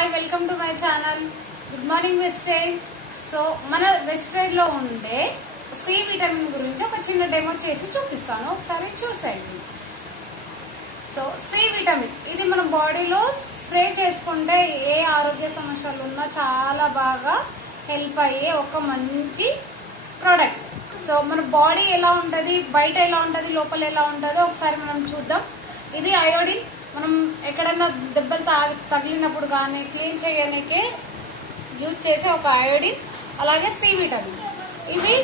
Hi welcome to my channel. Good morning Vestige. So మన వెస్టేజ్లో ఉండే సి విటమిన్ గురించి ఒక చిన్న డెమో చేసి చూపిస్తాను, ఒకసారి చూసేయండి. సో సి విటమిన్ ఇది మన బాడీలో స్ప్రే చేసుకుంటే ఏ ఆరోగ్య సమస్యలు ఉన్నా చాలా బాగా హెల్ప్ అయ్యే ఒక మంచి ప్రోడక్ట్. సో మన బాడీ ఎలా ఉంటుంది, బయట ఎలా ఉంటుంది, లోపల ఎలా ఉంటుందో ఒకసారి మనం చూద్దాం. ఇది అయోడిన్. మనం ఎక్కడన్నా దెబ్బలు తగిలినప్పుడు కానీ క్లీన్ చేయడానికే యూజ్ చేసే ఒక అయోడిన్. అలాగే సి విటమిన్. ఇవి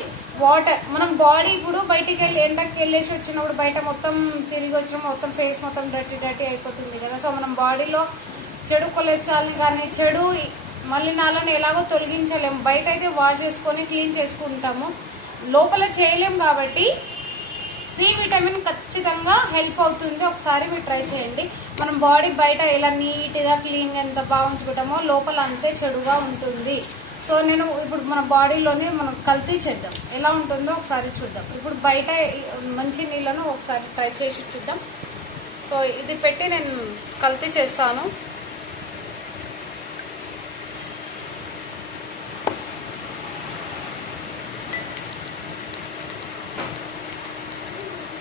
వాటర్. మనం బాడీ ఇప్పుడు బయటికి వెళ్ళి ఎండకి వెళ్ళేసి వచ్చినప్పుడు బయట మొత్తం తిరిగి వచ్చిన మొత్తం ఫేస్ మొత్తం డర్టీ అయిపోతుంది కదా. సో మనం బాడీలో చెడు కొలెస్ట్రాల్ని కానీ చెడు మలినాలను ఎలాగో తొలగించలేము. బయట అయితే వాష్ చేసుకొని క్లీన్ చేసుకుంటాము, లోపల చేయలేము. కాబట్టి సి విటమిన్ ఖచ్చితంగా హెల్ప్ అవుతుంది. ఒకసారి మీరు ట్రై చేయండి. మనం బాడీ బయట ఎలా నీట్గా క్లీన్గా ఎంత బాగా ఉంచుకుంటామో లోపల అంతే చెడుగా ఉంటుంది. సో నేను ఇప్పుడు మన బాడీలోనే మనం కల్తీ చేద్దాం, ఎలా ఉంటుందో ఒకసారి చూద్దాం. ఇప్పుడు బయట మంచి నీళ్ళను ఒకసారి ట్రై చేసి చూద్దాం. సో ఇది పెట్టి నేను కల్తీ చేస్తాను.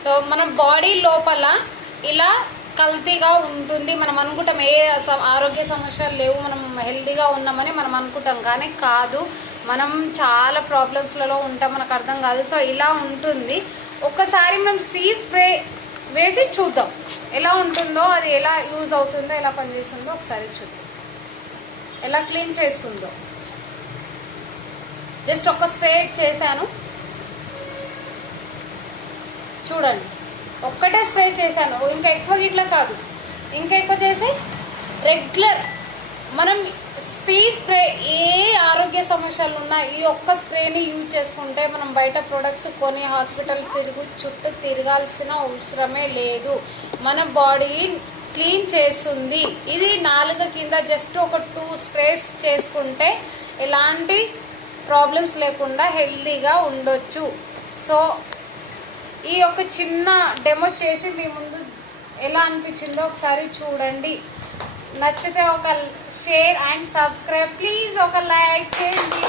సో మన బాడీ లోపల ఇలా కల్తీగా ఉంటుంది. మనం అనుకుంటాం ఏ ఆరోగ్య సమస్యలు లేవు, మనం హెల్తీగా ఉన్నామని మనం అనుకుంటాం, కానీ కాదు. మనం చాలా ప్రాబ్లమ్స్లలో ఉంటాం, మనకు అర్థం కాదు. సో ఇలా ఉంటుంది. ఒక్కసారి మనం సీ స్ప్రే వేసి చూద్దాం ఎలా ఉంటుందో, అది ఎలా యూజ్ అవుతుందో, ఎలా పనిచేస్తుందో ఒకసారి చూద్దాం, ఎలా క్లీన్ చేస్తుందో. జస్ట్ ఒక స్ప్రే చేశాను, చూడండి. ఒక్కటే స్ప్రే చేశాను, ఇంకా ఎక్కువ ఇట్లా కాదు, ఇంకా ఎక్కువ చేసి రెగ్యులర్ మనం సీ స్ప్రే ఏ ఆరోగ్య సమస్యలు ఉన్నా ఈ ఒక్క స్ప్రేని యూజ్ చేసుకుంటే మనం బయట ప్రొడక్ట్స్ కొని హాస్పిటల్ చుట్టూ తిరగాల్సిన అవసరమే లేదు. మన బాడీ క్లీన్ చేస్తుంది. ఇది నాలుక కింద జస్ట్ ఒక 2 స్ప్రేస్ చేసుకుంటే ఎలాంటి ప్రాబ్లమ్స్ లేకుండా హెల్తీగా ఉండొచ్చు. సో ఈ ఒక చిన్న డెమో చేసి మీ ముందు ఎలా అనిపించిందో ఒకసారి చూడండి. నచ్చితే ఒక షేర్ అండ్ సబ్స్క్రైబ్, ప్లీజ్ ఒక లైక్ చేయండి.